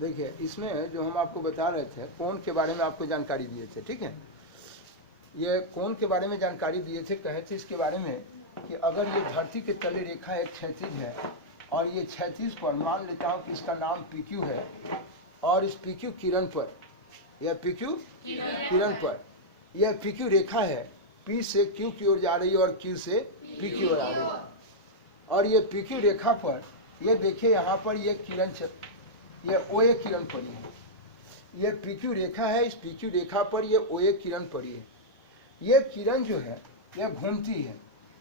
देखिए इसमें जो हम आपको बता रहे थे कोण के बारे में आपको जानकारी दिए थे, ठीक है। ये कोण के बारे में जानकारी दिए थे, कहे थे इसके बारे में कि अगर ये धरती के तले रेखा एक क्षैतिज है और ये क्षैतिज पर मान लेता हूँ कि इसका नाम PQ है और इस PQ किरण पर, यह PQ किरण पर यह PQ रेखा है, P से Q की ओर जा रही है और Q से P की ओर आ रही है। और ये PQ रेखा पर ये देखिए यहाँ पर ये किरण ये OA किरण पड़ी है। ये PQ रेखा है, इस PQ रेखा पर ये OA किरण पड़ी है। ये किरण जो है यह घूमती है,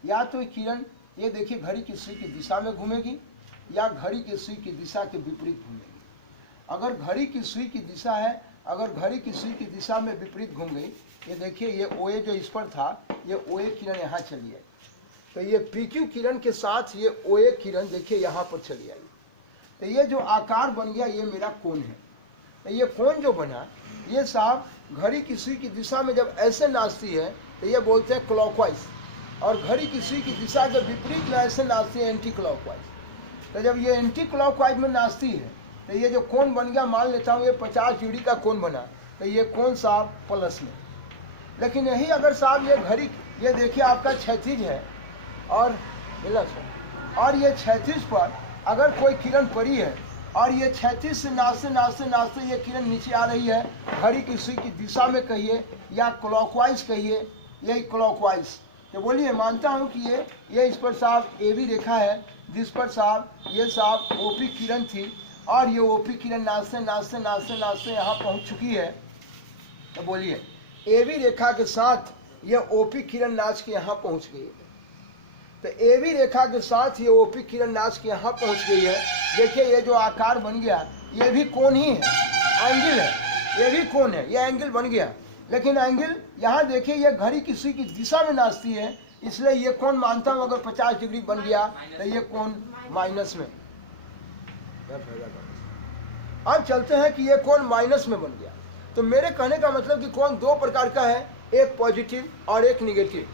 या तो किरण ये देखिए घड़ी की सुई की दिशा में घूमेगी या घड़ी की सुई की दिशा के विपरीत घूमेगी। अगर घड़ी की सुई की दिशा है, अगर घड़ी की सुई की दिशा में विपरीत घूम गई, ये देखिए ये OA जो इस पर था, ये OA किरण यहाँ चली आई, तो ये PQ किरण के साथ ये OA किरण देखिए यहाँ पर चली आई। तो ये जो आकार बन गया ये मेरा कोण है। तो ये कोण जो बना ये साहब घड़ी की सुई की दिशा में जब ऐसे नाचती है तो ये बोलते हैं क्लॉकवाइज, और घड़ी की सुई की दिशा जब विपरीत में ऐसे नाचती है एंटी क्लॉकवाइज। तो जब ये एंटी क्लॉकवाइज में नाचती है तो ये जो कोण बन गया, मान लेता हूँ ये 50 डिग्री का कोण बना, तो ये कोण साहब प्लस में। लेकिन यही अगर साहब ये घड़ी ये देखिए आपका क्षैतिज है और ये क्षैतिज पर अगर कोई किरण पड़ी है और ये क्षैतिज से नाचते नाचते नाचते ये किरण नीचे आ रही है घड़ी की सुई की दिशा में कहिए या क्लॉकवाइज कहिए, यही क्लॉकवाइज। तो बोलिए मानता हूँ कि ये इस पर साहब AB रेखा है जिस पर साहब ये साहब OP किरण थी और ये OP किरण नाचते नाचते नाचते नाचते यहाँ पहुँच चुकी है। तो बोलिए AB रेखा के साथ ये OP किरण नाच के यहाँ पहुँच गई है। तो AB रेखा के साथ ये OP किरण नाच के यहाँ पहुँच गई है। देखिए ये जो आकार बन गया ये भी कोण ही है, एंगल है, ये भी कोण है, ये एंगल बन गया। लेकिन एंगल यहाँ देखिए ये घड़ी की सुई की दिशा में नाचती है, इसलिए ये कोण मानता हूँ अगर 50 डिग्री बन गया तो ये कोण माइनस में। अब चलते हैं कि ये कोण माइनस में बन गया। तो मेरे कहने का मतलब कि कोण दो प्रकार का है, एक पॉजिटिव और एक निगेटिव।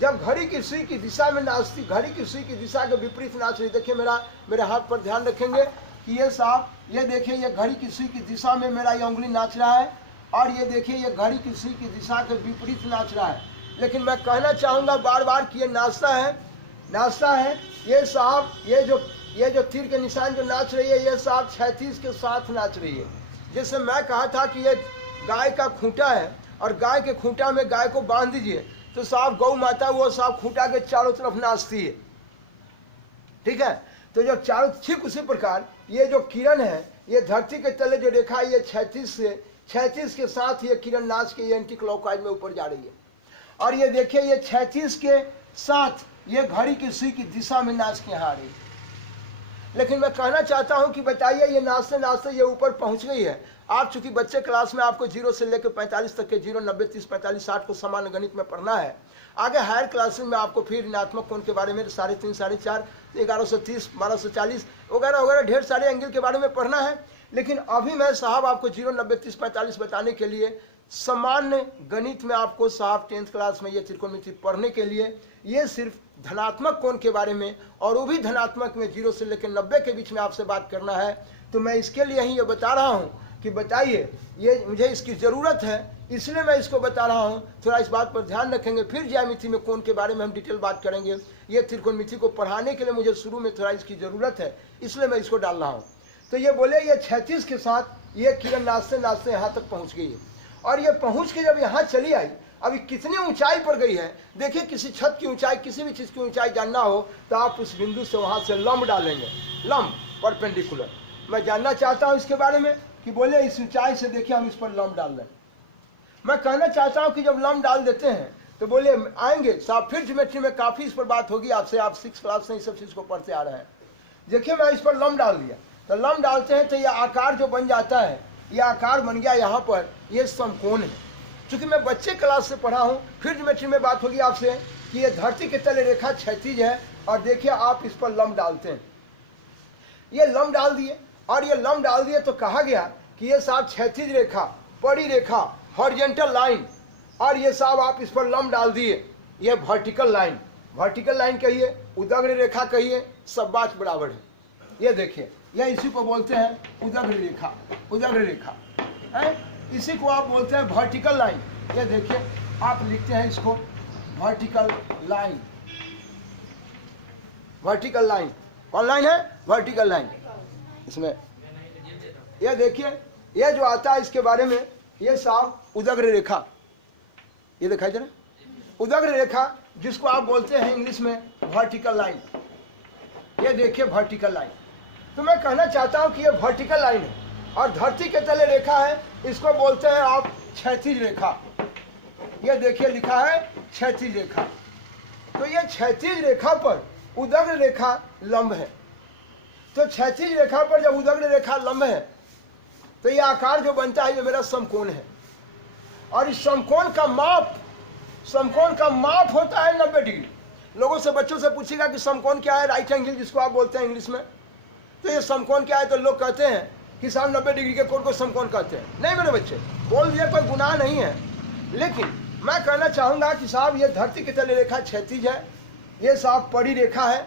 जब घड़ी की सुई की दिशा में नाचती, घड़ी की सुई की दिशा के विपरीत नाच रही, देखिए मेरे हाथ पर ध्यान रखेंगे कि ये साहब ये देखिए ये घड़ी की सुई की दिशा में मेरा ये उंगली नाच रहा है और ये देखिए ये घड़ी की सुई की दिशा के विपरीत नाच रहा है। लेकिन मैं कहना चाहूँगा बार बार कि ये नाचता है ये साहब ये जो तीर के निशान जो नाच रही है ये साहब क्षैतिज के साथ नाच रही है। जैसे मैं कहा था कि ये गाय का खूंटा है और गाय के खूंटा में गाय को बांध दीजिए तो साहब गौ माता वो साहब खूंटा के चारों तरफ नाचती है, ठीक है। तो जो चारों ठीक उसी प्रकार ये जो किरण है ये धरती के तले जो रेखा है ये क्षैतिज के साथ ये किरण नाच के ये एंटी क्लॉकवाइज में ऊपर जा रही है। और ये देखिए ये क्षैतिज के साथ ये घड़ी की सुई की दिशा में नाच के यहाँ आ रही है। लेकिन मैं कहना चाहता हूं कि बताइए ये नाचते नाचते ये ऊपर पहुंच गई है। आप चूंकि बच्चे क्लास में आपको 0 से लेकर 45 तक के 0, 90, 30, 45, 60 को सामान्य गणित में पढ़ना है। आगे हायर क्लासेस में आपको फिर ऋणात्मक कोण के बारे में 3.5, 4.5, 1130, 1240 वगैरह वगैरह ढेर सारे एंगल के बारे में पढ़ना है। लेकिन अभी मैं साहब आपको 0, 90, 30, 45 बताने के लिए सामान्य गणित में आपको साहब 10th क्लास में ये त्रिकोणमिति पढ़ने के लिए ये सिर्फ धनात्मक कोण के बारे में और वो भी धनात्मक में 0 से लेकर 90 के बीच में आपसे बात करना है। तो मैं इसके लिए ही ये बता रहा हूँ कि बताइए ये मुझे इसकी ज़रूरत है, इसलिए मैं इसको बता रहा हूँ। थोड़ा इस बात पर ध्यान रखेंगे, फिर ज्यामिति में कोण के बारे में हम डिटेल बात करेंगे। ये त्रिकोणमिति को पढ़ाने के लिए मुझे शुरू में थोड़ा इसकी ज़रूरत है, इसलिए मैं इसको डाल रहा हूँ। तो ये बोले ये क्षैतिज के साथ ये किरण नाचते नाचते यहाँ तक पहुँच गई है और ये पहुँच के जब यहाँ चली आई, अभी कितनी ऊंचाई पर गई है देखिए। किसी छत की ऊंचाई, किसी भी चीज़ की ऊंचाई जानना हो तो आप उस बिंदु से वहाँ से लंब डालेंगे, लंब परपेंडिकुलर। मैं जानना चाहता हूँ इसके बारे में कि बोले इस ऊंचाई से देखिए हम इस पर लंब डाल दें। मैं कहना चाहता हूँ कि जब लंब डाल देते हैं तो बोले आएंगे साहब फिर ज्योमेट्री में काफ़ी इस पर बात होगी आपसे, आप 6th क्लास से इस सब चीज़ को पढ़ते आ रहे हैं। देखिए मैं इस पर लंब डाल दिया, तो लंब डालते हैं तो यह आकार जो बन जाता है, यह आकार बन गया यहाँ पर, ये समकोण है। चूँकि मैं बच्चे क्लास से पढ़ा हूँ, फिर ज्योमेट्री में बात होगी आपसे कि ये धरती के तले रेखा क्षैतिज है और देखिए आप इस पर लंब डालते हैं। ये लंब डाल दिए और ये लंब डाल दिए तो कहा गया कि ये साहब क्षैतिज रेखा, बड़ी रेखा, हॉरिजॉन्टल लाइन, और ये साहब आप इस पर लंब डाल दिए, ये वर्टिकल लाइन कहिए, उदग्र रेखा कहिए, सब बात बराबर है। ये देखिए या इसी को बोलते हैं उदग्र रेखा, उदग्र रेखा है। इसी को आप बोलते हैं वर्टिकल लाइन। ये देखिए आप लिखते हैं इसको वर्टिकल लाइन, वर्टिकल लाइन। कौन लाइन है? Vertical line. इसमें ये देखिए ये जो आता है इसके बारे में, ये साफ उदग्र रेखा, ये दिखाई दे रहा है उदग्र रेखा, जिसको आप बोलते हैं इंग्लिश में वर्टिकल लाइन। ये देखिए वर्टिकल लाइन। तो मैं कहना चाहता हूं कि ये वर्टिकल लाइन है और धरती के तले रेखा है, इसको बोलते हैं आप क्षैतिज रेखा। ये देखिए लिखा है क्षैतिज रेखा। तो ये क्षैतिज रेखा पर उदग्र रेखा लंब है। तो क्षैतिज रेखा पर जब उदग्र रेखा लंब है तो ये आकार जो बनता है ये मेरा समकोण है। और इस समकोण का माप, समकोण का माप होता है 90 डिग्री। लोगों से, बच्चों से पूछेगा कि समकोण क्या है, राइट एंगल जिसको आप बोलते हैं इंग्लिश में, तो ये समकोण क्या है, तो लोग कहते हैं कि साहब 90 डिग्री के कोण को समकोण कहते हैं। नहीं मेरे बच्चे, बोल दिए, कोई गुनाह नहीं है। लेकिन मैं कहना चाहूँगा कि साहब ये धरती के तले रेखा क्षैतिज है, ये साहब पड़ी रेखा है,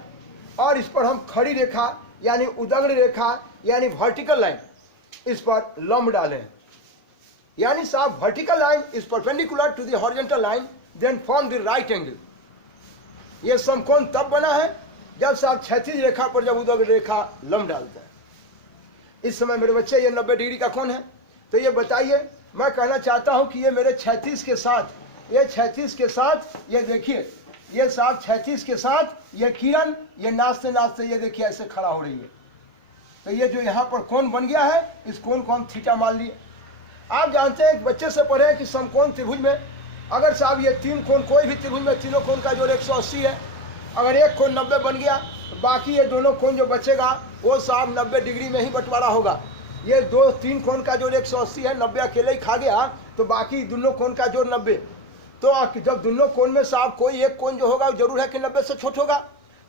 और इस पर हम खड़ी रेखा यानी उदग्र रेखा यानी वर्टिकल लाइन इस पर लंब डाले हैं। यानी साहब vertical line is perpendicular to the horizontal line then form the right angle. ये समकोण तब बना है जब साहब क्षैतिज रेखा पर जब उदग्र रेखा लंब डालता है। इस समय मेरे बच्चे ये 90 डिग्री का कोण है। तो ये बताइए, मैं कहना चाहता हूं कि ये मेरे क्षैतिज के साथ, ये क्षैतिज के साथ, ये देखिए ये साहब क्षैतिज के साथ ये किरण ये नाचते नाचते ये देखिए ऐसे खड़ा हो रही है। तो ये जो यहाँ पर कोण बन गया है, इस कोण को हम थीटा मान लिए। आप जानते हैं, बच्चे से पढ़े कि समकोण त्रिभुज में अगर साहब ये तीन कोण, कोई भी त्रिभुज में तीनों कोण का जोड़ 180 है, अगर एक कोण 90 बन गया, बाकी ये दोनों कोण जो बचेगा वो साहब 90 डिग्री में ही बंटवारा होगा। ये दो तीन कोण का जोड़ 180 है, 90 अकेले ही खा गया, तो बाकी दोनों कोण का जोड़ 90। तो जब दोनों कोण में साहब कोई एक कोण जो होगा वो जरूर है कि 90 से छोट होगा।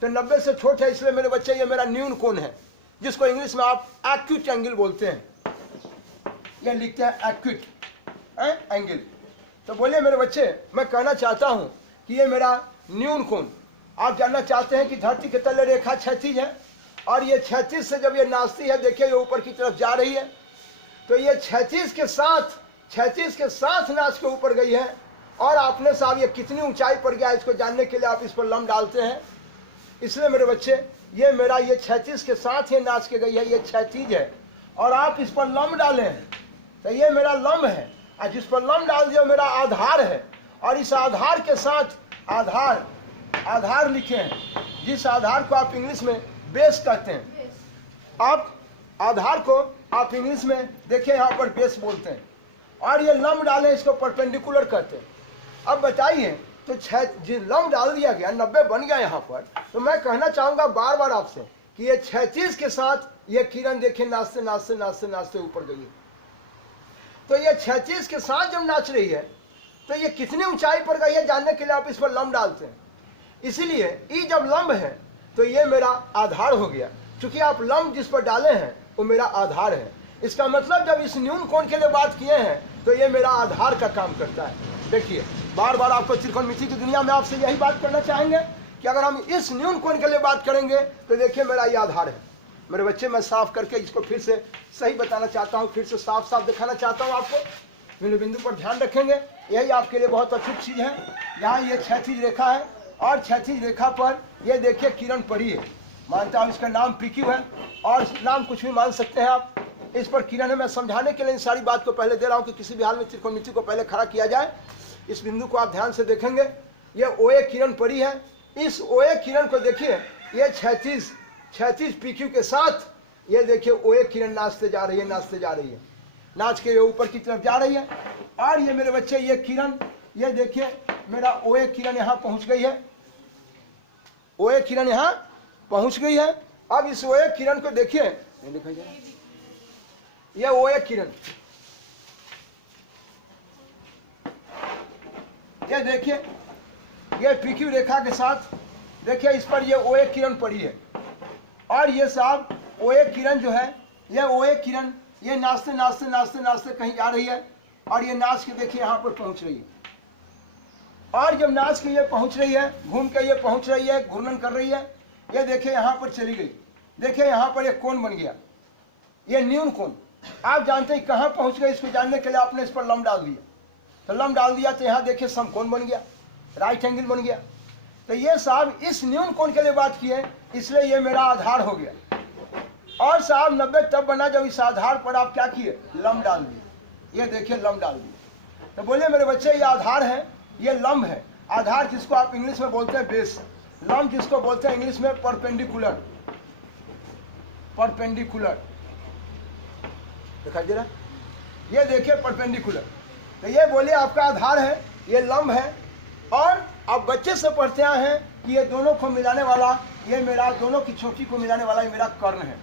तो 90 से छोट है, इसलिए मेरे बच्चे ये मेरा न्यून कोण है, जिसको इंग्लिश में आप एक्यूट एंगल बोलते हैं। ये लिखते हैं एक्यूट एंगल। तो बोलिए मेरे बच्चे, मैं कहना चाहता हूं कि ये मेरा न्यून कोण। आप जानना चाहते हैं कि धरती के तले रेखा क्षैतिज है, और ये क्षैतिज से जब ये नाचती है, देखिए ये ऊपर की तरफ जा रही है, तो ये क्षैतिज के साथ नाच के ऊपर गई है। और आपने साहब ये कितनी ऊंचाई पर गया इसको जानने के लिए आप इस पर लंब डालते हैं। इसलिए मेरे बच्चे ये मेरा ये क्षैतिज के साथ ये नाच के गई है, ये क्षैतिज है, और आप इस पर लंब डाले हैं तो ये मेरा लंब है। और जिस पर लंब डाल दिया मेरा आधार है, और इस आधार के साथ आधार लिखे हैं, जिस आधार को आप इंग्लिश में बेस कहते हैं। आप आधार को आप इंग्लिश में देखिए यहाँ पर बेस बोलते हैं, और ये लंब डाले इसको परपेंडिकुलर कहते हैं। अब बताइए, तो जो लंब डाल दिया गया 90 बन गया यहाँ पर, तो मैं कहना चाहूँगा बार बार आपसे कि ये क्षैतिज के साथ ये किरण देखिए नाचते नाचते नाचते नाचते ऊपर गई है। तो ये क्षैतिज के साथ जब नाच रही है तो ये कितनी ऊंचाई पर गई है जानने के लिए आप इस पर लंब डालते हैं। इसीलिए ई जब लंब है तो ये मेरा आधार हो गया, क्योंकि आप लंब जिस पर डाले हैं वो मेरा आधार है। इसका मतलब जब इस न्यून कोण के लिए बात किए हैं तो ये मेरा आधार का काम करता है। देखिए बार बार आपको त्रिकोणमिति की दुनिया में आपसे यही बात करना चाहेंगे कि अगर हम इस न्यून कोण के लिए बात करेंगे तो देखिए मेरा ये आधार है। मेरे बच्चे, मैं साफ करके इसको फिर से सही बताना चाहता हूँ, फिर से साफ साफ दिखाना चाहता हूँ आपको। बिंदु बिंदु पर ध्यान रखेंगे, यही आपके लिए बहुत अचूक चीज़ है। यहाँ ये क्षैतिज रेखा है, और क्षैतिज रेखा पर ये देखिए किरण पड़ी है। मानता हूँ इसका नाम PQ है, और नाम कुछ भी मान सकते हैं आप। इस पर किरण है। मैं समझाने के लिए इन सारी बात को पहले दे रहा हूँ कि किसी भी हाल में त्रिकोणमिति को पहले खड़ा किया जाए। इस बिंदु को आप ध्यान से देखेंगे, ये OA किरण पड़ी है। इस OA किरण को देखिए, ये क्षैतिज PQ के साथ ये देखिए OA किरण नाचते जा रही है, नाचते जा रही है, नाच के ये ऊपर की तरफ जा रही है। और ये मेरे बच्चे ये किरण, ये देखिए मेरा OA किरण यहाँ पहुँच गई है, OA किरण यहाँ पहुँच गई है। अब इस OA किरण को देखिए, नहीं दिखाई दे रहा, ये OA किरण, ये देखिए ये PQ रेखा के साथ देखिए इस पर ये OA किरण पड़ी है। और ये साहब OA किरण जो है, ये OA किरण ये नाचते नाचते नाचते नाचते कहीं जा रही है, और ये नाच के देखिए यहाँ पर पहुँच रही है। और जब नाच के ये पहुँच रही है, घूम के ये पहुँच रही है, घूर्णन कर रही है, ये देखिए यहाँ पर चली गई। देखिए यहाँ पर एक कोण बन गया, ये न्यून कोण आप जानते हैं कहाँ पहुंच गए, इसको जानने के लिए आपने इस पर लंब डाल दिया। तो लंब डाल दिया तो यहाँ देखिए समकोण बन गया, राइट एंगल बन गया। तो ये साहब इस न्यून कोण के लिए बात की है, इसलिए ये मेरा आधार हो गया। और साहब 90 तब बना जब इस आधार पर आप क्या किए, लंब डाल दिए। ये देखिए लंब डाल दिए। तो बोलिए मेरे बच्चे ये आधार है, ये लंब है। आधार जिसको आप इंग्लिश में बोलते हैं बेस, लंब जिसको बोलते हैं इंग्लिश में परपेंडिकुलर। परपेंडिकुलर दिखाई दे रहा है, ये देखिए परपेंडिकुलर। तो ये बोलिए आपका आधार है, ये लंब है। और आप बच्चे से पढ़ते आए हैं कि ये दोनों को मिलाने वाला, ये मेरा दोनों की चोटी को मिलाने वाला ये मेरा कर्ण है।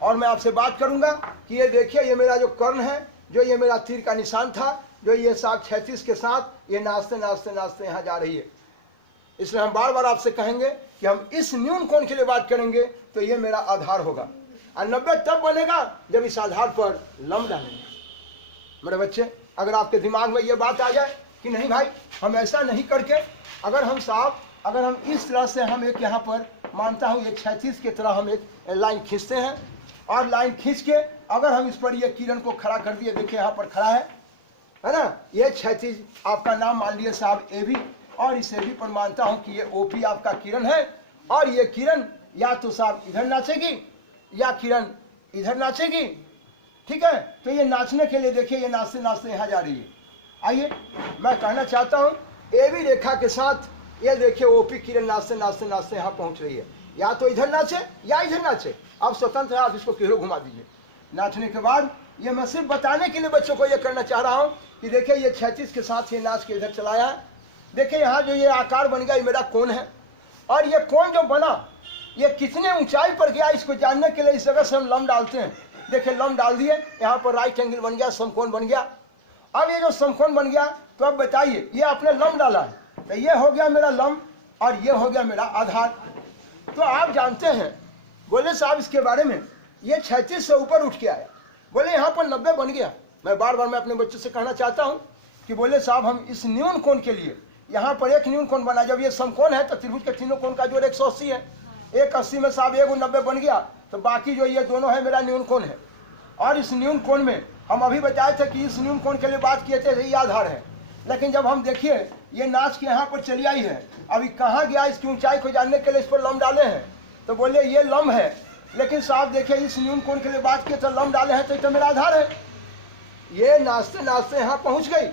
और मैं आपसे बात करूंगा कि ये देखिए ये मेरा जो कर्ण है, जो ये मेरा तीर का निशान था, जो ये साथ 36 के साथ ये नाचते नाचते नाचते यहाँ जा रही है। इसलिए हम बार बार आपसे कहेंगे कि हम इस न्यून कोण के लिए बात करेंगे तो ये मेरा आधार होगा। और 90 तब बनेगा जब इस आधार पर लंब डालेंगे। मेरे बच्चे अगर आपके दिमाग में ये बात आ जाए कि नहीं भाई हम ऐसा नहीं करके, अगर हम साहब अगर हम इस तरह से हम एक यहाँ पर मानता हूँ ये 36 की तरह हम एक लाइन खींचते हैं, और लाइन खींच के अगर हम इस पर ये किरण को खड़ा कर दिए, देखिए यहाँ पर खड़ा है ना, ये 36 आपका नाम मान लिया साहब ए बी, और इस ए बी पर मानता हूँ कि ये ओपी आपका किरण है। और ये किरण या तो साहब इधर नाचेगी या किरण इधर नाचेगी, ठीक है। तो ये नाचने के लिए देखिए ये नाचते नाचते यहाँ जा रही है। आइए मैं कहना चाहता हूँ ए बी रेखा के साथ ये देखिए ओपी किरण नाचते नाचते नाचते यहाँ पहुँच रही है। या तो इधर नाचे या इधर नाचे, आप स्वतंत्र है, आप इसको किधर घुमा दीजिए। नाचने के बाद ये मैं सिर्फ बताने के लिए बच्चों को ये करना चाह रहा हूँ कि देखिए ये 36 के साथ ये नाच के इधर चलाया है। देखिए यहाँ जो ये आकार बन गया ये मेरा कोण है, और ये कोण जो बना ये कितने ऊंचाई पर गया इसको जानने के लिए इस जगह से हम लंब डालते हैं। देखिए लंब डाल दिए, यहाँ पर राइट एंगल बन गया, समकोण बन गया। अब ये जो समकोण बन गया तो अब बताइए ये आपने लंब डाला है, तो ये हो गया मेरा लंब और ये हो गया मेरा आधार। तो आप जानते हैं, बोले साहब इसके बारे में ये 36 से ऊपर उठ के आया, बोले यहाँ पर 90 बन गया। मैं बार बार मैं अपने बच्चों से कहना चाहता हूँ कि बोले साहब हम इस न्यून कोण के लिए यहाँ पर एक न्यून कोण बना। जब ये समकोण है तो त्रिभुज के तीनों कोण का जोड़ 180 है। 180 में साहब 190 बन गया, तो बाकी जो ये दोनों है मेरा न्यून कोण है। और इस न्यून कोण में हम अभी बताए थे कि इस न्यून कोण के लिए बात किए थे ये आधार है। लेकिन जब हम देखिए ये नाच के यहाँ पर चली आई है, अभी कहाँ गया इसकी ऊंचाई को जानने के लिए इस पर लंब डाले हैं। तो बोले ये लंब है, लेकिन साहब देखिए इस न्यून कोण के लिए बात किए तो लंब डाले हैं, तो ये तो मेरा आधार है। ये नाचते नाचते यहाँ पहुँच गई।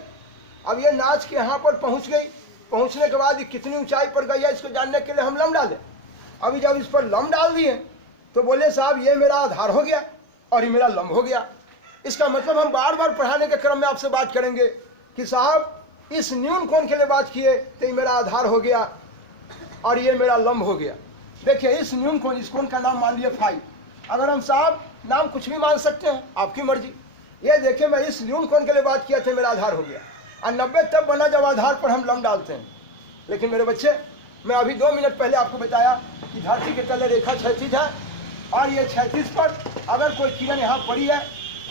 अब ये नाच के यहाँ पर पहुँच गई, पहुँचने के बाद ये कितनी ऊंचाई पर गई है इसको जानने के लिए हम लंब डाले। अभी जब इस पर लंब डाल दिए तो बोले साहब ये मेरा आधार हो गया और ये मेरा लंब हो गया। इसका मतलब हम बार बार पढ़ाने के क्रम में आपसे बात करेंगे कि साहब इस न्यून कोण के लिए बात किए तो ये मेरा आधार हो गया और ये मेरा लंब हो गया। देखिए इस न्यून कोण, इस कोण का नाम मान लिया फाई। अगर हम साहब नाम कुछ भी मान सकते हैं, आपकी मर्जी। ये देखिए मैं इस न्यून कोण के लिए बात किया था, मेरा आधार हो गया। और 90 तब बना जब आधार पर हम लंब डालते हैं। लेकिन मेरे बच्चे मैं अभी 2 मिनट पहले आपको बताया कि धरती के तले रेखा 36 है, और ये 36 पर अगर कोई किरण यहाँ पड़ी है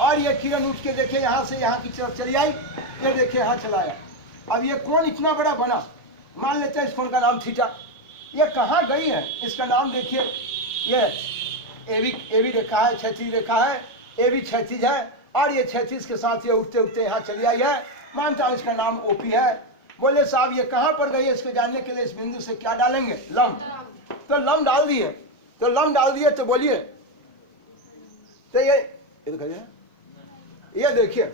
और ये किरण उठ के देखिए यहाँ से यहाँ की तरफ चली आई, ये देखिए यहाँ चलाया। अब ये कोण इतना बड़ा बना, मान लेते हैं इस कोण का नाम थीटा। ये कहाँ गई है इसका नाम देखिए, ये ए बी रेखा है, 36 रेखा है, ए बी 36 है, और ये 36 के साथ ये उठते उठते यहाँ चली आई है। मानता हूँ इसका नाम ओपी है। बोले साहब ये कहाँ पर गई है इसको जानने के लिए इस बिंदु से क्या डालेंगे, लंब। तो लंब डाल दिए, तो लंब डाल दिए तो बोलिए तो ये देखिए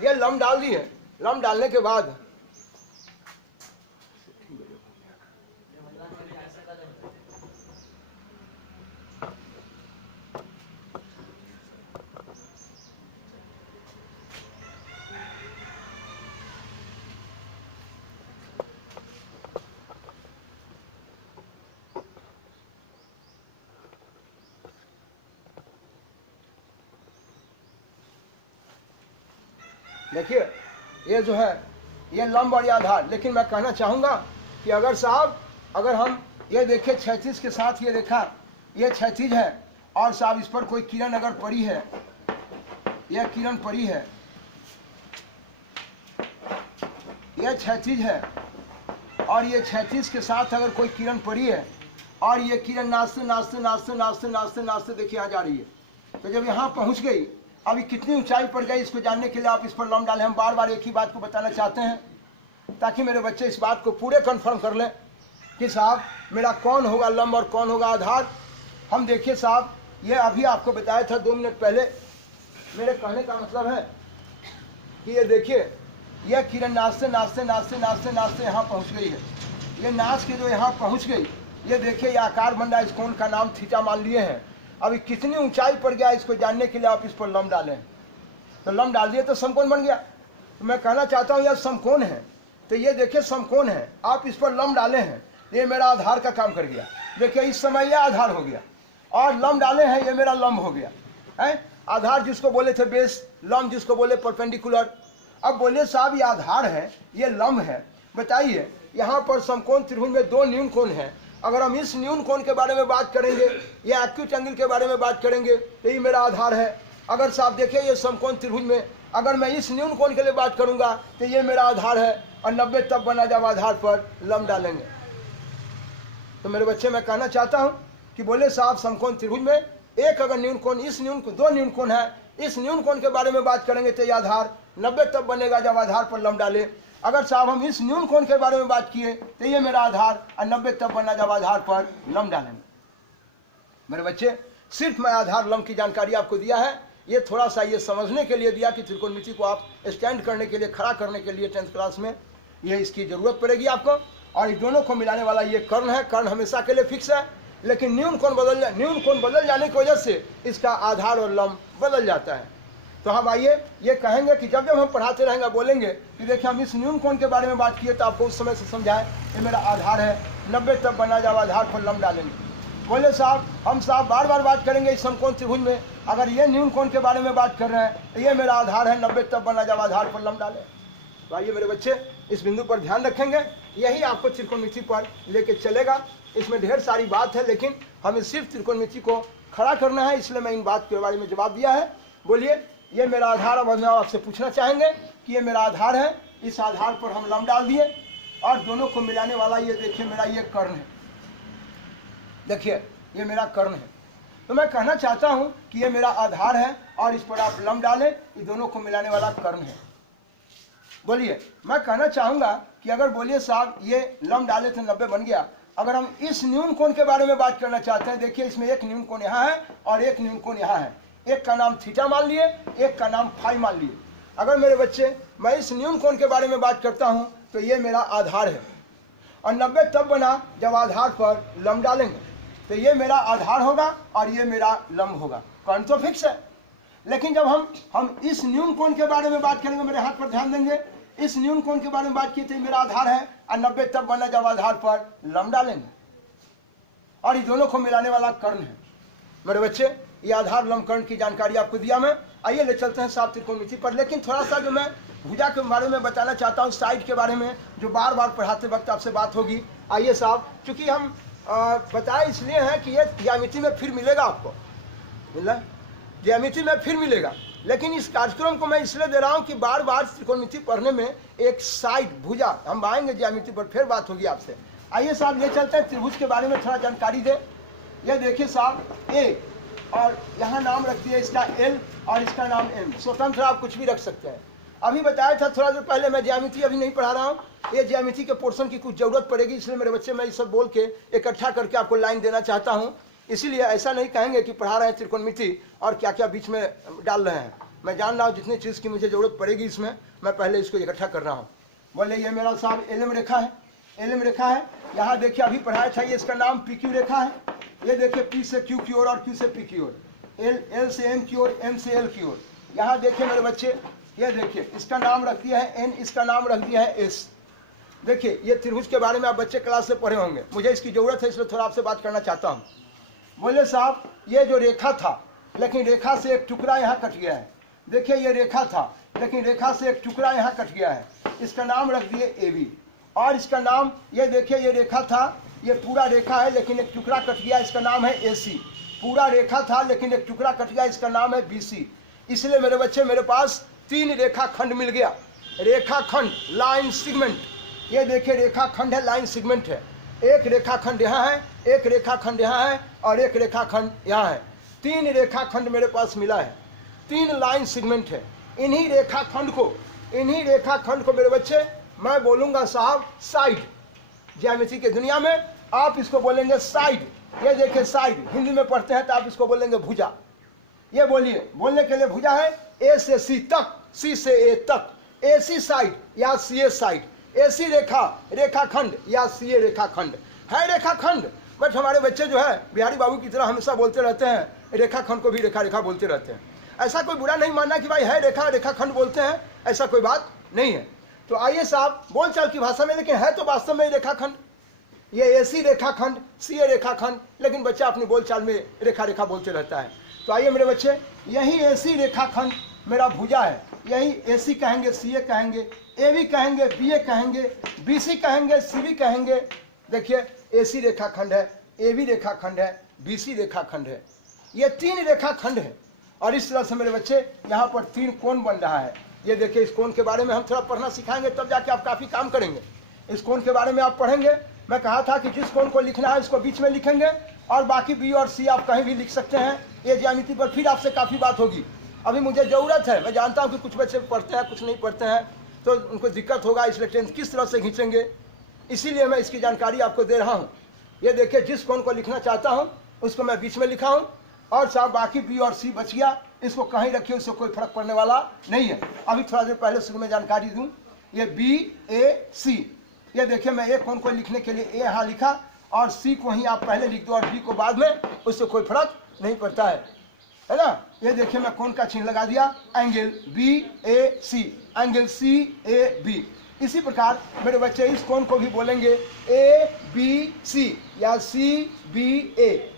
ये लंब डाल दिए। लंब डालने के बाद देखिए ये जो है ये लंब और ये आधार। लेकिन मैं कहना चाहूँगा कि अगर साहब अगर हम ये देखिए 36 के साथ ये रेखा ये 36 है, और साहब इस पर कोई किरण अगर पड़ी है, यह किरण पड़ी है, यह 36 है, और ये 36 के साथ अगर कोई किरण पड़ी है और ये किरण नाचते नाचते नाचते नाचते नाचते नाचते देखिए यहाँ जा रही है। तो जब यहाँ पहुँच गई, अभी कितनी ऊंचाई पर गई इसको जानने के लिए आप इस पर लम्ब डालें। हम बार बार एक ही बात को बताना चाहते हैं ताकि मेरे बच्चे इस बात को पूरे कन्फर्म कर लें कि साहब मेरा कौन होगा लम्ब और कौन होगा आधार। हम देखिए साहब, ये अभी आपको बताया था 2 मिनट पहले। मेरे कहने का मतलब है कि ये देखिए, यह किरण नाचते नाचते नाचते नाचते नाचते यहाँ पहुँच गई है। ये नाच के जो यहाँ पहुँच गई, ये देखिए ये आकार बन रहा है। इस कोण का नाम थीटा मान लिए हैं। अभी कितनी ऊंचाई पर गया इसको जानने के लिए आप इस पर लम्ब डालें। तो लम्ब डाल दिए तो समकोण बन गया। तो मैं कहना चाहता हूँ यह समकोण है, तो ये देखिए समकोण है, आप इस पर लम्ब डाले हैं, ये मेरा आधार का काम कर गया। देखिए इस समय यह आधार हो गया और लम्ब डाले हैं, ये मेरा लम्ब हो गया है। आधार जिसको बोले थे बेस, लम्ब जिसको बोले परपेंडिकुलर। अब बोले साहब ये आधार है, ये लम्ब है। बताइए यहाँ पर समकोण त्रिभुज में 2 न्यून कोण हैं। अगर हम इस न्यून कोण के बारे में बात करेंगे या एक्यूट एंगल के बारे में बात करेंगे तो ये मेरा आधार है। अगर साहब देखिए ये समकोण त्रिभुज में अगर मैं इस न्यून कोण के लिए बात करूंगा तो ये मेरा आधार है और 90 तब बना जब आधार पर लम्ब डालेंगे। तो मेरे बच्चे मैं कहना चाहता हूं कि बोले साहब समकोण त्रिभुज में एक अगर न्यून कोण, इस न्यून को 2 न्यून कोण है, इस न्यून कोण के बारे में बात करेंगे तो ये आधार 90 तब बनेगा जब आधार पर लम्ब डाले। अगर साहब हम इस न्यून कोण के बारे में बात किए तो ये मेरा आधार और 90 तब बना जब आधार पर लम्ब डालेंगे। मेरे बच्चे सिर्फ मैं आधार लम्ब की जानकारी आपको दिया है, ये थोड़ा सा ये समझने के लिए दिया कि त्रिकोणमिति को आप स्टैंड करने के लिए, खड़ा करने के लिए 10th क्लास में ये इसकी जरूरत पड़ेगी आपको। और इन दोनों को मिलाने वाला ये कर्ण है। कर्ण हमेशा के लिए फिक्स है, लेकिन न्यून कोण बदल जाने की वजह से इसका आधार और लम्ब बदल जाता है। तो हम आइए ये कहेंगे कि जब जब हम पढ़ाते रहेंगे बोलेंगे कि देखिए हम इस न्यून कोण के बारे में बात किए तो आपको उस समय से समझाएं ये मेरा आधार है, 90 तब बना जब आधार पर लम्ब डालेंगे। बोले साहब हम साहब बार बार बात करेंगे इस समकोण त्रिभुज में, अगर ये न्यून कोण के बारे में बात कर रहे हैं तो ये मेरा आधार है, 90 तब बना जब आधार पर लम्ब डालें। तो आइए मेरे बच्चे इस बिंदु पर ध्यान रखेंगे, यही आपको त्रिकोणमिति पर लेके चलेगा। इसमें ढेर सारी बात है लेकिन हमें सिर्फ त्रिकोणमिति को खड़ा करना है, इसलिए मैं इन बात के बारे में जवाब दिया है। बोलिए ये मेरा आधार। अब हम आपसे पूछना चाहेंगे कि ये मेरा आधार है, इस आधार पर हम लम्ब डाल दिए और दोनों को मिलाने वाला ये देखिए मेरा ये कर्ण है। देखिए ये मेरा कर्ण है। तो मैं कहना चाहता हूं कि ये मेरा आधार है और इस पर आप लम्ब डालें, ये दोनों को मिलाने वाला कर्ण है। बोलिए मैं कहना चाहूंगा कि अगर बोलिए साहब ये लम्ब डाले थे 90 बन गया, अगर हम इस न्यून कोण के बारे में बात करना चाहते हैं, देखिए इसमें एक न्यून कोण यहाँ है और एक न्यून कोण यहाँ है, एक का नाम थीटा मान लिए, एक का नाम फाई मान लिए। अगर मेरे बच्चे मैं इस न्यून कोण के बारे में बात करता हूं तो ये मेरा आधार है और 90 तब बना जब आधार पर लम्ब डालेंगे, तो ये मेरा आधार होगा और ये मेरा लम्ब होगा। कर्ण तो फिक्स है, लेकिन जब हम इस न्यून कोण के बारे में बात करेंगे, मेरे हाथ पर ध्यान देंगे, इस न्यून कोण के बारे में बात की तो मेरा आधार है और 90 तब बना जब आधार पर लम्ब डालेंगे और ये दोनों को मिलाने वाला कर्ण है। मेरे बच्चे ये आधार लम्ब कर्ण की जानकारी आपको दिया मैं। आइए ले चलते हैं साहब त्रिकोणमिति पर, लेकिन थोड़ा सा जो मैं भुजा के बारे में बताना चाहता हूँ, साइड के बारे में जो बार बार पढ़ाते वक्त आपसे बात होगी। आइए साहब, चूंकि हम बताए इसलिए हैं कि ये ज्यामिति में फिर मिलेगा, आपको मिला ज्यामिति में फिर मिलेगा, लेकिन इस कार्यक्रम को मैं इसलिए दे रहा हूँ कि बार बार त्रिकोणमिति पढ़ने में एक साइड भुजा, हम आएंगे ज्यामिति पर फिर बात होगी आपसे। आइए साहब ले चलते हैं त्रिभुज के बारे में थोड़ा जानकारी दे। ये देखिए साहब ए और यहाँ नाम रख दिया इसका एल और इसका नाम एम, स्वतंत्र आप कुछ भी रख सकते हैं। अभी बताया था थोड़ा देर पहले, मैं ज्यामिति अभी नहीं पढ़ा रहा हूँ, ये ज्यामिति के पोर्शन की कुछ जरूरत पड़ेगी, इसलिए मेरे बच्चे मैं ये सब बोल के इकट्ठा करके आपको लाइन देना चाहता हूँ। इसीलिए ऐसा नहीं कहेंगे कि पढ़ा रहे हैं त्रिकोणमिति और क्या क्या बीच में डाल रहे हैं। मैं जान रहा हूँ जितनी चीज़ की मुझे जरूरत पड़ेगी इसमें, मैं पहले इसको इकट्ठा कर रहा हूँ। बोले ये मेरा साहब एलएम रेखा है, एलएम रेखा है। यहाँ देखिए अभी पढ़ाया था, ये इसका नाम पी क्यू रेखा है। ये देखिए पी से क्यू की ओर और क्यू से पी की ओर, एल से एम की ओर, एम से एल की ओर। यहाँ देखिए मेरे बच्चे, ये देखिए इसका नाम रख दिया है एन, इसका नाम रख दिया है एस। देखिए ये त्रिभुज के बारे में आप बच्चे क्लास से पढ़े होंगे, मुझे इसकी जरूरत है इसलिए थोड़ा आपसे बात करना चाहता हूँ। बोले साहब ये जो रेखा था, लेकिन रेखा से एक टुकड़ा यहाँ कट गया है। देखिए ये रेखा था लेकिन रेखा से एक टुकड़ा यहाँ कट गया है, इसका नाम रख दिए ए बी। और इसका नाम, ये देखिए ये रेखा था, ये पूरा रेखा है लेकिन एक टुकड़ा कट गया, इसका नाम है ए सी। पूरा रेखा था लेकिन एक टुकड़ा कट गया, इसका नाम है बी सी। इसलिए मेरे बच्चे मेरे पास 3 रेखा खंड मिल गया। रेखा खंड, लाइन सिगमेंट, ये देखिए रेखा खंड है, लाइन सिगमेंट है। एक रेखा खंड यहाँ है एक रेखाखंड यहाँ है और एक रेखाखंड यहाँ है। 3 रेखाखंड मेरे पास मिला है, 3 लाइन सेगमेंट है। इन्हीं रेखाखंड को मेरे बच्चे मैं बोलूँगा साहब साइड। ज्यामिति के दुनिया में आप इसको बोलेंगे साइड। ये देखिए साइड, हिंदी में पढ़ते हैं तो आप इसको बोलेंगे भुजा। ये बोलिए, बोलने के लिए भुजा है ए से सी तक, सी से ए तक, एसी साइड या सीए साइड, एसी रेखाखंड या सीए रेखाखंड है। रेखाखंड, बट हमारे बच्चे जो है बिहारी बाबू की तरह हमेशा बोलते रहते हैं, रेखाखंड को भी रेखा बोलते रहते हैं। ऐसा कोई बुरा नहीं मानना कि भाई है रेखाखंड बोलते हैं, ऐसा कोई बात नहीं है। तो आइए साहब बोलचाल की भाषा में, लेकिन है तो वास्तव में रेखाखंड। ये एसी रेखाखंड, सीए रेखाखंड, लेकिन बच्चा अपनी बोलचाल में रेखा बोलते रहता है। तो आइए मेरे बच्चे, यही एसी रेखाखंड मेरा भुजा है। यही एसी कहेंगे, सीए कहेंगे, ए भी कहेंगे, बीए कहेंगे, बीसी कहेंगे, सीबी कहेंगे। देखिए एसी रेखाखंड है, ए भी रेखाखंड है, बीसी रेखाखंड है। ये 3 रेखाखंड है और इस तरह से मेरे बच्चे यहाँ पर 3 कोण बन रहा है। ये देखिए, इस कोण के बारे में हम थोड़ा पढ़ना सिखाएंगे, तब जाके आप काफ़ी काम करेंगे। इस कोण के बारे में आप पढ़ेंगे। मैं कहा था कि जिस कोण को लिखना है इसको बीच में लिखेंगे और बाकी बी और सी आप कहीं भी लिख सकते हैं। ये ज्यामिति पर फिर आपसे काफ़ी बात होगी। अभी मुझे ज़रूरत है, मैं जानता हूँ कि कुछ बच्चे पढ़ते हैं, कुछ नहीं पढ़ते हैं, तो उनको दिक्कत होगा, इसलिए टेंथ किस तरह से खींचेंगे, इसीलिए मैं इसकी जानकारी आपको दे रहा हूँ। ये देखिए, जिस कोण को लिखना चाहता हूँ उसको मैं बीच में लिखा हूँ और साहब बाकी बी और सी बच गया, इसको कहीं रखिए, उससे कोई फर्क पड़ने वाला नहीं है। अभी थोड़ा देर पहले शुरू में जानकारी दूँ, ये बी ए सी, ये देखिए मैं ए कोण को लिखने के लिए ए यहाँ लिखा और सी को ही आप पहले लिख दो और बी को बाद में, उससे कोई फर्क नहीं पड़ता है ना। ये देखिए मैं कोण का चिन्ह लगा दिया, angle B A C, angle C A B. इसी प्रकार मेरे बच्चे इस कोण को भी बोलेंगे ए बी सी या C B A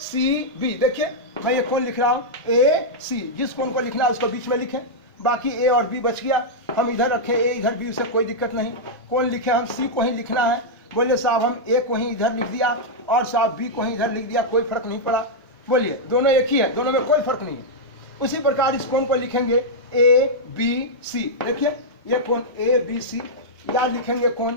C B. देखिए मैं ये कोण लिख रहा हूँ ए सी, जिस कोण को लिखना है उसको बीच में लिखें, बाकी ए और बी बच गया, हम इधर रखें ए इधर बी, उससे कोई दिक्कत नहीं। कोण लिखे हम सी को ही लिखना है, बोले साहब हम ए को ही इधर लिख दिया और साहब बी को ही इधर लिख दिया, कोई फर्क नहीं पड़ा। बोलिए दोनों एक ही है, दोनों में कोई फर्क नहीं है। उसी प्रकार इस कोण को लिखेंगे ए बी सी। देखिए ये कोण ए बी सी, या लिखेंगे कोण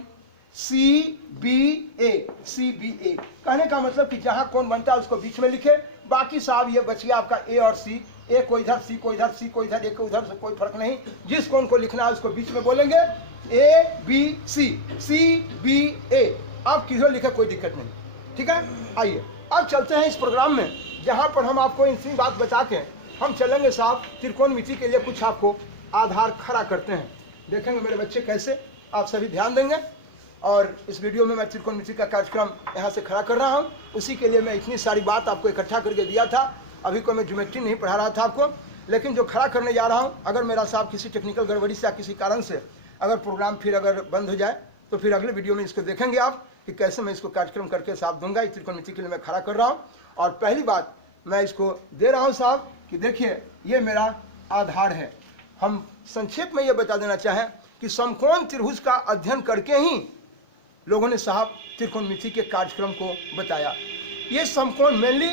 C B A, C B ए। कहने का मतलब कि जहाँ कोण बनता है उसको बीच में लिखे, बाकी साहब ये बच गया आपका ए और सी, ए को इधर, सी को इधर, सी को इधर, ए को उधर, से कोई फर्क नहीं। जिस कोण को लिखना है उसको बीच में बोलेंगे A B C, C B ए। आप किधर लिखे कोई दिक्कत नहीं, ठीक है। आइए अब चलते हैं इस प्रोग्राम में, जहाँ पर हम आपको इसी बात बता के हम चलेंगे साहब त्रिकोणमिति के लिए कुछ आपको आधार खड़ा करते हैं। देखेंगे मेरे बच्चे कैसे, आप सभी ध्यान देंगे। और इस वीडियो में मैं त्रिकोणमिति का कार्यक्रम यहाँ से खड़ा कर रहा हूँ, उसी के लिए मैं इतनी सारी बात आपको इकट्ठा करके दिया था। अभी कोई मैं ज्योमेट्री नहीं पढ़ा रहा था आपको, लेकिन जो खड़ा करने जा रहा हूँ, अगर मेरा साहब किसी टेक्निकल गड़बड़ी से या किसी कारण से अगर प्रोग्राम फिर अगर बंद हो जाए तो फिर अगले वीडियो में इसको देखेंगे आप कि कैसे मैं इसको कार्यक्रम करके साहब दूंगा। इस त्रिकोणमिति के लिए मैं खड़ा कर रहा हूँ। और पहली बात मैं इसको दे रहा हूँ साहब कि देखिए ये मेरा आधार है। हम संक्षेप में ये बता देना चाहें कि समकोण त्रिभुज का अध्ययन करके ही लोगों ने साहब त्रिकोणमिति के कार्यक्रम को बताया। ये समकोण मेनली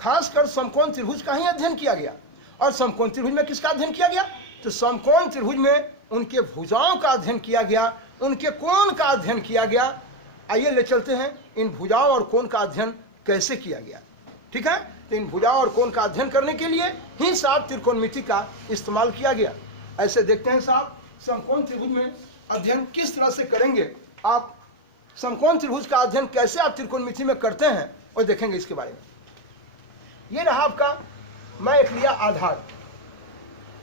खासकर समकोण त्रिभुज का ही अध्ययन किया गया। और समकोण त्रिभुज में किसका अध्ययन किया गया? तो समकोण त्रिभुज में उनके भुजाओं का अध्ययन किया गया, उनके कोण का अध्ययन किया गया। आइए ले चलते हैं इन भुजाओं और कोण का अध्ययन कैसे किया गया, ठीक है। तो इन भुजाओं और कोण का अध्ययन करने के लिए ही साहब त्रिकोणमिति का इस्तेमाल किया गया। ऐसे देखते हैं साहब समकोण त्रिभुज में अध्ययन किस तरह से करेंगे आप, समकोण त्रिभुज का अध्ययन कैसे आप त्रिकोणमिति में करते हैं और देखेंगे इसके बारे में। ये रहा आपका, मैं एक लिया आधार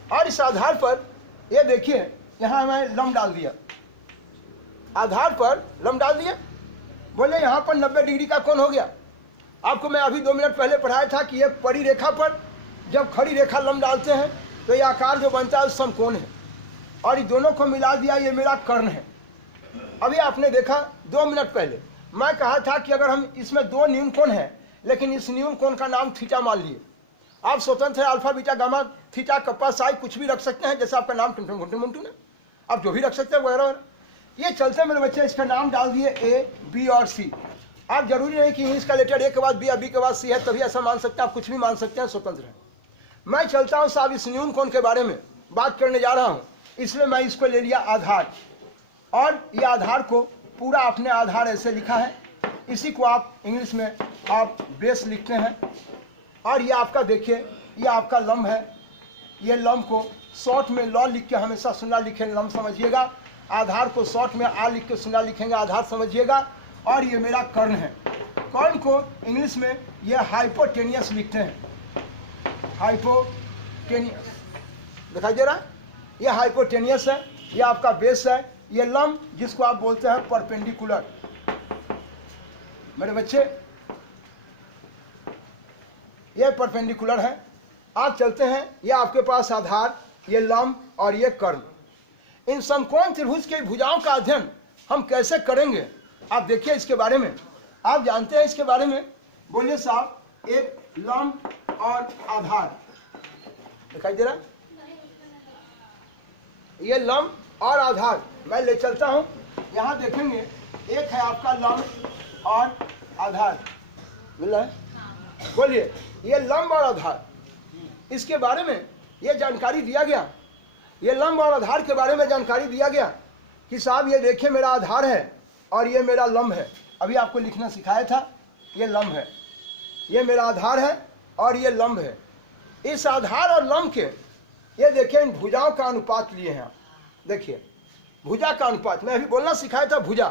और इस आधार पर ये देखिए यहाँ मैं लंब डाल दिया, आधार पर लंब डाल दिया। बोले यहाँ पर 90 डिग्री का कोण हो गया। आपको मैं अभी 2 मिनट पहले पढ़ाया था कि एक परी रेखा पर जब खड़ी रेखा लंब डालते हैं तो ये आकार जो बनता है समकोण है, और इन दोनों को मिला दिया, ये मेरा कर्ण है। अभी आपने देखा 2 मिनट पहले मैं कहा था कि अगर हम इसमें 2 न्यून कोण हैं, लेकिन इस न्यून कोण का नाम थीटा मान लिए। आप स्वतंत्र है, alpha beta gamma theta kappa Sai कुछ भी रख सकते हैं, जैसे आपका नाम टुनटुन घुंटू मुंटू है, आप जो भी रख सकते हैं वगैरह। ये चलते मेरे बच्चे इसका नाम डाल दिए ए बी और सी। आप जरूरी नहीं कि इसका लेटर ए के बाद बी या बी के बाद सी है तभी ऐसा मान सकते हैं, आप कुछ भी मान सकते हैं, स्वतंत्र है। मैं चलता हूँ साहब इस न्यून कोण के बारे में बात करने जा रहा हूँ, इसलिए मैं इसको ले लिया आधार। और ये आधार को पूरा अपने आधार ऐसे लिखा है, इसी को आप इंग्लिश में आप बेस लिखते हैं। और ये आपका देखिए, ये आपका लंब है। ये लंब को शॉर्ट में लॉ लिख के हमेशा सुना लिखेंगे, लंब समझिएगा। आधार को शॉर्ट में आ लिख के सुना लिखेंगे, आधार समझिएगा। और ये मेरा कर्ण है। कर्ण को इंग्लिश में ये हाइपोटेनियस लिखते हैं, हाइपोटेनियस, दिखाई दे रहा है? ये हाइपोटेनियस है, ये आपका बेस है। ये लंब जिसको आप बोलते हैं परपेंडिकुलर। मेरे बच्चे, ये परपेंडिकुलर है। आप चलते हैं, ये आपके पास आधार, ये लंब और ये कर्ण। इन समकोण त्रिभुज के भुजाओं का अध्ययन हम कैसे करेंगे, आप देखिए इसके बारे में। आप जानते हैं इसके बारे में? बोलिए साहब। एक लंब और आधार दिखाई दे रहा है? ये लंब और आधार मैं ले चलता हूं। यहां देखेंगे, एक है आपका लंब और आधार, मिल रहा है? बोलिए, ये लंब और आधार, इसके बारे में ये जानकारी दिया गया। ये लंब और आधार के बारे में जानकारी दिया गया कि साहब ये देखिए मेरा आधार है और ये मेरा लंब है। अभी आपको लिखना सिखाया था, ये लंब है, ये मेरा आधार है और ये लंब है। इस आधार और लंब के ये देखिए इन भुजाओं का अनुपात लिए हैं। देखिए भुजा का अनुपात, मैं अभी बोलना सिखाया था भुजा,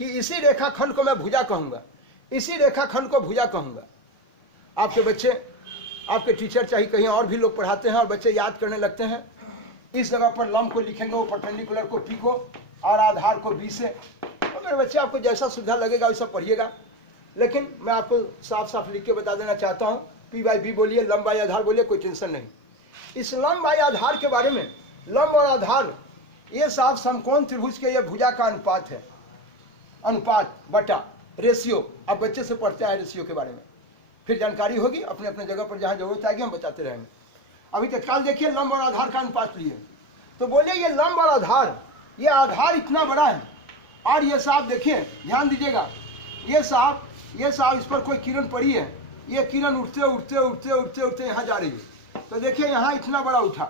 कि इसी रेखाखंड को मैं भुजा कहूँगा, इसी रेखाखंड को भुजा कहूँगा। आपके बच्चे, आपके टीचर चाहे कहीं और भी लोग पढ़ाते हैं और बच्चे याद करने लगते हैं, इस जगह पर लंब को लिखेंगे वो परपेंडिकुलर को पी को और आधार को बी से। और मेरे बच्चे आपको जैसा सुविधा लगेगा वैसा पढ़िएगा, लेकिन मैं आपको साफ साफ लिख के बता देना चाहता हूँ। पी बाई बी बोलिए, लंब बाई आधार बोलिए, कोई टेंशन नहीं। इस लंब बाई आधार के बारे में, लंब और आधार ये साफ समकोण त्रिभुज के ये भुजा का अनुपात है, अनुपात बटा रेशियो। अब बच्चे से पढ़ते हैं रेशियो के बारे में, फिर जानकारी होगी अपने अपने जगह पर, जहाँ जरूरत आएगी हम बताते रहेंगे। अभी तत्काल देखिए लंब और आधार का अनुपात लिए, तो बोलिए ये लंब और आधार, ये आधार इतना बड़ा है और ये साहब देखिए, ध्यान दीजिएगा, ये साहब इस पर कोई किरण पड़ी है, ये किरण उठते उठते उठते उठते उठते यहाँ जा रही है। तो देखिए यहाँ इतना बड़ा उठा,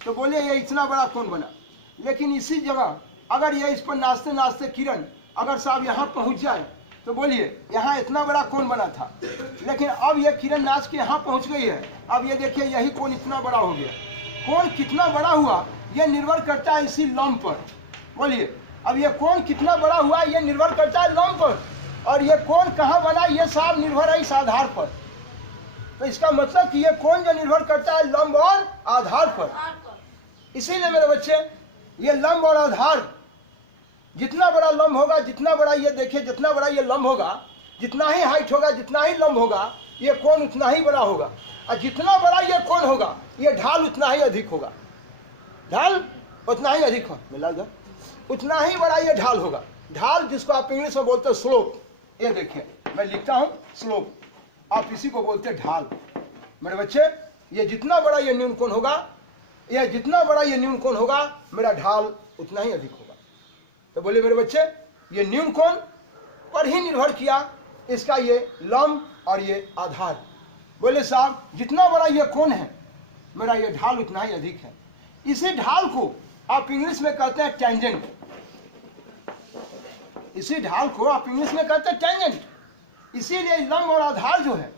तो बोलिए ये इतना बड़ा कौन बना। लेकिन इसी जगह अगर ये इस पर नाचते नाचते किरण अगर साहब यहाँ पहुँच जाए, तो बोलिए यहाँ इतना बड़ा कौन बना था, लेकिन अब ये किरण नाच के यहाँ पहुँच गई है। अब ये देखिए यही कौन इतना बड़ा हो गया। कौन कितना बड़ा हुआ ये निर्भर करता है इसी लंब पर। बोलिए, अब ये कौन कितना बड़ा हुआ ये निर्भर करता है लंब पर, और ये कौन कहाँ बना ये सब निर्भर है इस आधार पर। तो इसका मतलब कि ये कौन जो निर्भर करता है लंब और आधार पर। इसीलिए मेरे बच्चे, ये लंब और आधार, जितना बड़ा लंब होगा, जितना बड़ा ये देखिए, जितना बड़ा ये लंब होगा, जितना ही हाइट होगा, जितना ही लंब होगा, ये कोण उतना ही बड़ा होगा। और जितना बड़ा ये कोण होगा, ये ढाल उतना ही अधिक होगा। ढाल उतना ही अधिक हो, मिला जा, उतना ही बड़ा ये ढाल होगा। ढाल जिसको आप इंग्लिश में बोलते हैं स्लोप। ये देखिए मैं लिखता हूँ स्लोप, आप इसी को बोलते हैं ढाल। मेरे बच्चे, ये जितना बड़ा ये न्यून कोण होगा, ये जितना बड़ा ये न्यून कोण होगा, मेरा ढाल उतना ही अधिक होगा। तो बोले मेरे बच्चे, ये न्यून कोण पर ही निर्भर किया इसका ये लंब और ये आधार। बोले साहब जितना बड़ा ये कोण है, मेरा ये ढाल उतना ही अधिक है। इसी ढाल को आप इंग्लिश में कहते हैं टेंजेंट। इसी ढाल को आप इंग्लिश में कहते हैं टेंजेंट। इसीलिए लंब और आधार जो है,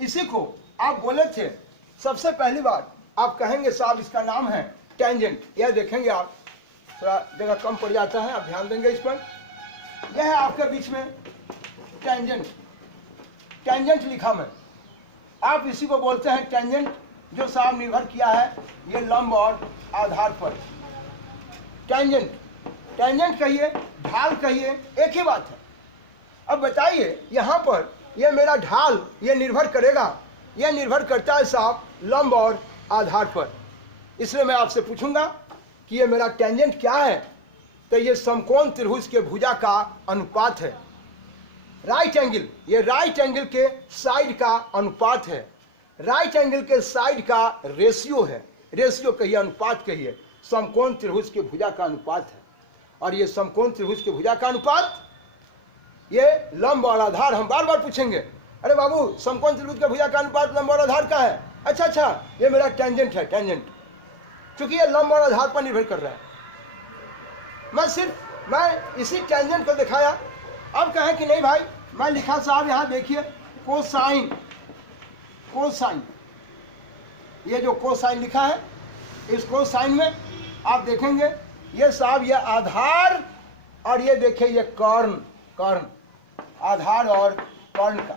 इसी को आप बोले थे सबसे पहली बार, आप कहेंगे साहब इसका नाम है टेंजेंट। यह देखेंगे आप, थोड़ा जगह कम पड़ जाता है, आप ध्यान देंगे इस पर। यह है आपके बीच में टेंजेंट, टेंजेंट लिखा मैं, आप इसी को बोलते हैं टेंजेंट, जो साहब निर्भर किया है ये लंब और आधार पर। टेंजेंट, टेंजेंट कहिए, ढाल कहिए, एक ही बात है। अब बताइए यहाँ पर ये मेरा ढाल ये निर्भर करेगा, यह निर्भर करता है साहब लंब और आधार पर। इसलिए मैं आपसे पूछूंगा कि ये मेरा टेंजेंट क्या है, तो ये समकोण त्रिभुज के भुजा का अनुपात है। राइट एंगल, ये राइट एंगल के साइड का अनुपात है, राइट एंगल के साइड का रेशियो है। रेशियो कहिए, अनुपात कहिए, समकोण त्रिभुज के भुजा का अनुपात है। और ये समकोण त्रिभुज के भुजा का अनुपात, ये लंब और आधार, हम बार बार पूछेंगे, अरे बाबू समकोण त्रिभुज के भुजा का अनुपात लंब और आधार का है। अच्छा, ये मेरा टेंजेंट है, टेंजेंट, क्योंकि ये लंब और आधार पर निर्भर कर रहा है। मैं इसी टेंजेंट को दिखाया। अब कहें कि नहीं भाई मैं लिखा साहब यहाँ देखिए कोसाइन, कोसाइन, ये जो कोसाइन लिखा है, इस कोसाइन में आप देखेंगे ये साहब ये आधार और ये देखिए ये कर्ण, कर्ण, आधार और कर्ण का।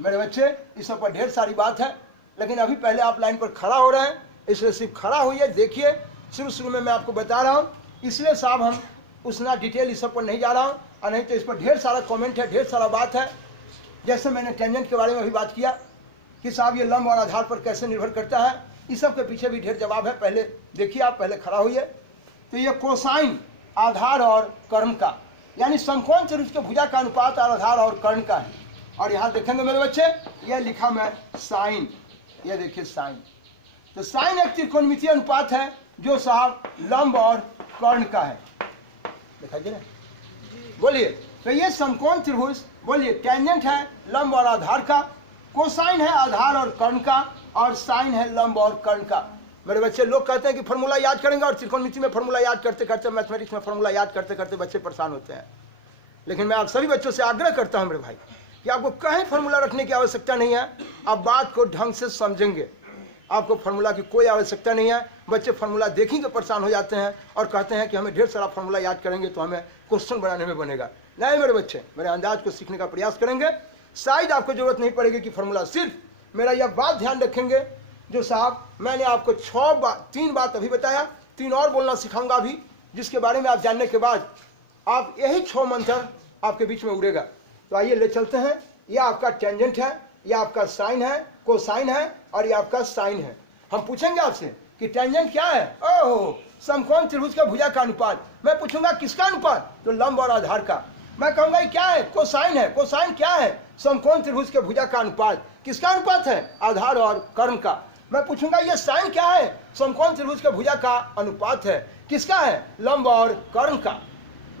मेरे बच्चे इस सब पर ढेर सारी बात है, लेकिन अभी पहले आप लाइन पर खड़ा हो रहे हैं, इसलिए सिर्फ खड़ा होइए, देखिए। शुरू में मैं आपको बता रहा हूँ, इसलिए साहब हम उतना डिटेल इस सब पर नहीं जा रहा हूँ, और नहीं तो इस पर ढेर सारा कमेंट है, ढेर सारा बात है। जैसे मैंने टेंजेंट के बारे में अभी बात किया कि साहब ये लंब और आधार पर कैसे निर्भर करता है, इस सब के पीछे भी ढेर जवाब है। पहले देखिए, आप पहले खड़ा होइए। तो ये कोसाइन आधार और कर्ण का, यानी समकोण त्रिभुज के भुजा का अनुपात आधार और कर्ण का है। और यहाँ देखेंगे मेरे बच्चे, ये लिखा मैं साइन, ये देखिए साइन। तो साइन एक त्रिकोणमितीय अनुपात है जो साहब लंब और कर्ण का है। दिखाई दे रहा है? बोलिए। तो ये समकोण त्रिभुज, बोलिए, टेंजेंट है लंब और आधार का, कोसाइन है आधार और कर्ण का, और साइन है लंब और कर्ण का। मेरे बच्चे, लोग कहते हैं कि फॉर्मूला याद करेंगे, और त्रिकोणमिति में फॉर्मूला याद करते करते, मैथमेटिक्स में फॉर्मूला याद करते करते बच्चे परेशान होते हैं। लेकिन मैं आप सभी बच्चों से आग्रह करता हूं मेरे भाई कि आपको कहीं फॉर्मूला रखने की आवश्यकता नहीं है। आप बात को ढंग से समझेंगे, आपको फॉर्मूला की कोई आवश्यकता नहीं है। बच्चे फॉर्मूला देखेंगे परेशान हो जाते हैं और कहते हैं कि हमें ढेर सारा फॉर्मूला याद करेंगे तो हमें क्वेश्चन बनाने में बनेगा। नहीं मेरे बच्चे, मेरे अंदाज को सीखने का प्रयास करेंगे, शायद आपको जरूरत नहीं पड़ेगी कि फॉर्मूला। सिर्फ मेरा यह बात ध्यान रखेंगे जो साहब मैंने आपको 3 बात अभी बताया, 3 और बोलना सिखाऊंगा अभी, जिसके बारे में आप जानने के बाद आप यही 6 मंत्र आपके बीच में उड़ेगा। तो आइए ले चलते हैं। यह आपका टेंजेंट है, यह आपका साइन है, कोसाइन है, और यह आपका साइन है। हम पूछेंगे आपसे कि टेंजेंट क्या है? ओह, समकोण त्रिभुज का भुजा का अनुपात। मैं पूछूंगा किसका अनुपात? तो लंब और आधार का। मैं कहूंगा ये क्या है? कोसाइन है। कोसाइन क्या है? समकोण त्रिभुज के भुजा का अनुपात। किसका अनुपात है? आधार और कर्ण का। मैं पूछूंगा ये साइन क्या है? समकोण त्रिभुज के भुजा का अनुपात है। किसका है? लंब और कर्ण का।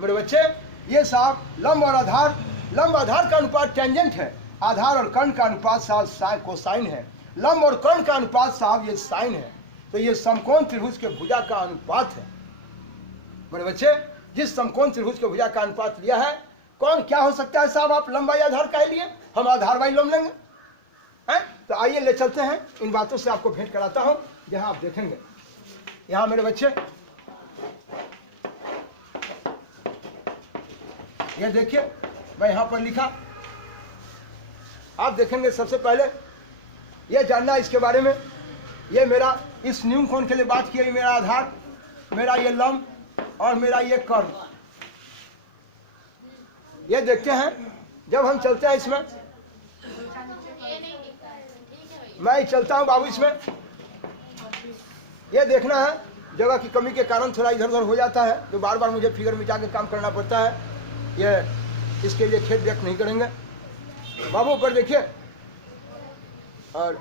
मेरे बच्चे, ये साहब लंब और आधार, लंब आधार का अनुपात टेंजेंट है, आधार और कर्ण का अनुपात साहब कोसाइन है, लंब और कर्ण का अनुपात साहब ये साइन है। तो ये समकोण त्रिभुज के भुजा का अनुपात है। मेरे बच्चे, जिस समकोण त्रिभुज के भुजा का अनुपात लिया है, कौन क्या हो सकता है साहब? आप लंब बाई आधार का लिए, हम आधार बाई लंब लेंगे हैं? तो आइए ले चलते हैं, इन बातों से आपको भेंट कराता हूं, जहां आप देखेंगे। यहां मेरे बच्चे ये देखिए, मैं यहां पर लिखा, आप देखेंगे। सबसे पहले ये जानना इसके बारे में, ये मेरा इस न्यून कोण के लिए बात किया, मेरा आधार, मेरा ये लंब और मेरा ये कर्ण। ये देखते हैं जब हम चलते हैं इसमें, मैं चलता हूं बाबू इसमें, ये देखना है, जगह की कमी के कारण थोड़ा इधर उधर हो जाता है, तो बार बार मुझे फिगर मिटा के काम करना पड़ता है। ये इसके लिए खेद व्यक्त नहीं करेंगे। बाबू ऊपर देखिए, और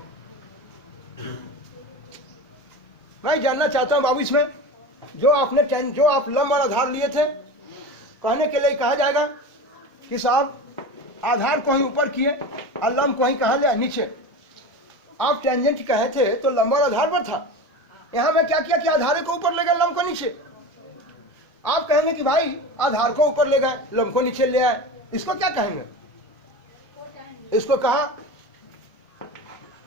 मैं जानना चाहता हूं बाबू इसमें, जो आप लंब और आधार लिए थे, कहने के लिए कहा जाएगा कि साहब आधार को ही ऊपर किए और लंब को ही कहा ले नीचे। आप टेंजेंट कहे थे तो लंब और आधार पर था, यहां मैं क्या किया कि आधार को ऊपर ले गए, लंब को नीचे। आप कहेंगे कि भाई आधार को ऊपर ले गए, लंब को नीचे ले आए, इसको क्या कहेंगे? इसको कहा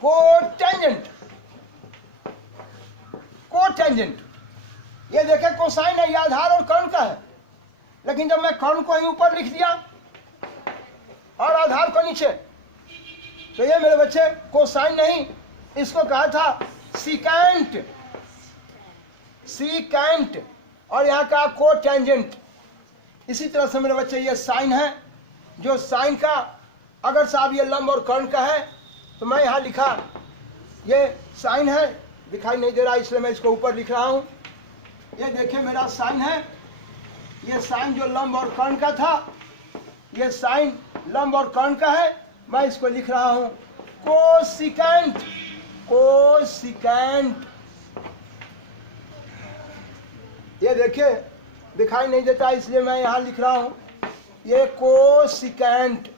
कोटेंजेंट। कोटेंजेंट, ये देखे कोसाइन है, ये आधार और कर्ण का है, लेकिन जब मैं कर्ण को ही ऊपर लिख दिया और आधार को नीचे, तो ये मेरे बच्चे कोसाइन नहीं, इसको कहा था सिकेंट, सिकेंट, और यहाँ का कोटेंजेंट। इसी तरह से मेरे बच्चे ये साइन है, जो साइन का, अगर साहब ये लंब और कर्ण का है, तो मैं यहाँ लिखा ये साइन है, दिखाई नहीं दे रहा इसलिए मैं इसको ऊपर लिख रहा हूँ। ये देखिए मेरा साइन है, ये साइन जो लंब और कर्ण का था, ये साइन लंब और कर्ण का है, मैं इसको लिख रहा हूँ कोसिकेंट, कोसिकेंट। ये देखिए दिखाई नहीं देता इसलिए मैं यहाँ लिख रहा हूँ ये कोसिकेंट,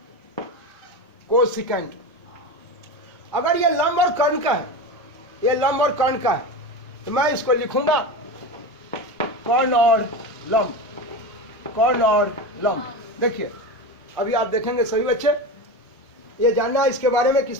कोसिकेंट। अगर ये लंब और कर्ण का है, ये लंब और कर्ण का है, तो मैं इसको लिखूंगा कर्ण और लंब, कर्ण और लंब। देखिए अभी आप देखेंगे सभी बच्चे, ये जानना है इसके बारे में कि